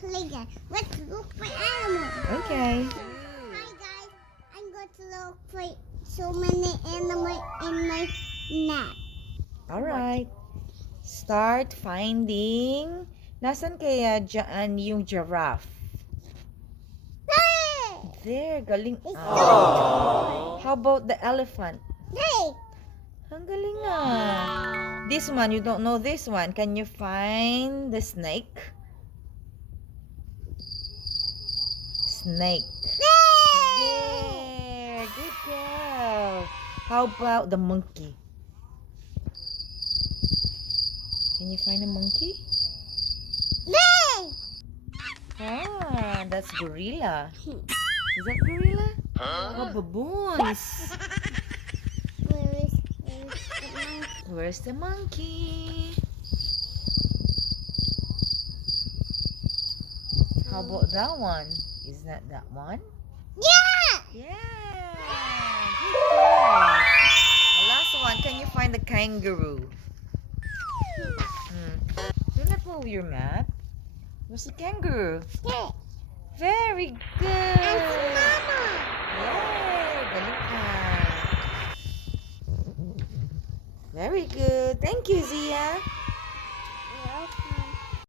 playground. Let's look for animals. Okay. Hi guys, I'm going to look for so many animals in my net. Alright. Start finding. Nasaan kaya dyan yung giraffe? There, galing. It's How about the elephant? Hey, Ang galing ah. This one, you don't know this one. Can you find the snake? Snake. There, good girl. How about the monkey? Can you find a monkey? Ah, that's gorilla. Is that gorilla? Oh, baboons. Where's the monkey? Where's the monkey? How about that one? Is that one? Yeah! Yeah. Good girl. The last one, can you find the kangaroo? Do not move your map. Where's the kangaroo? Hey, Very I good. see Mama. Yeah, galing ka. Very good. Thank you, Zia.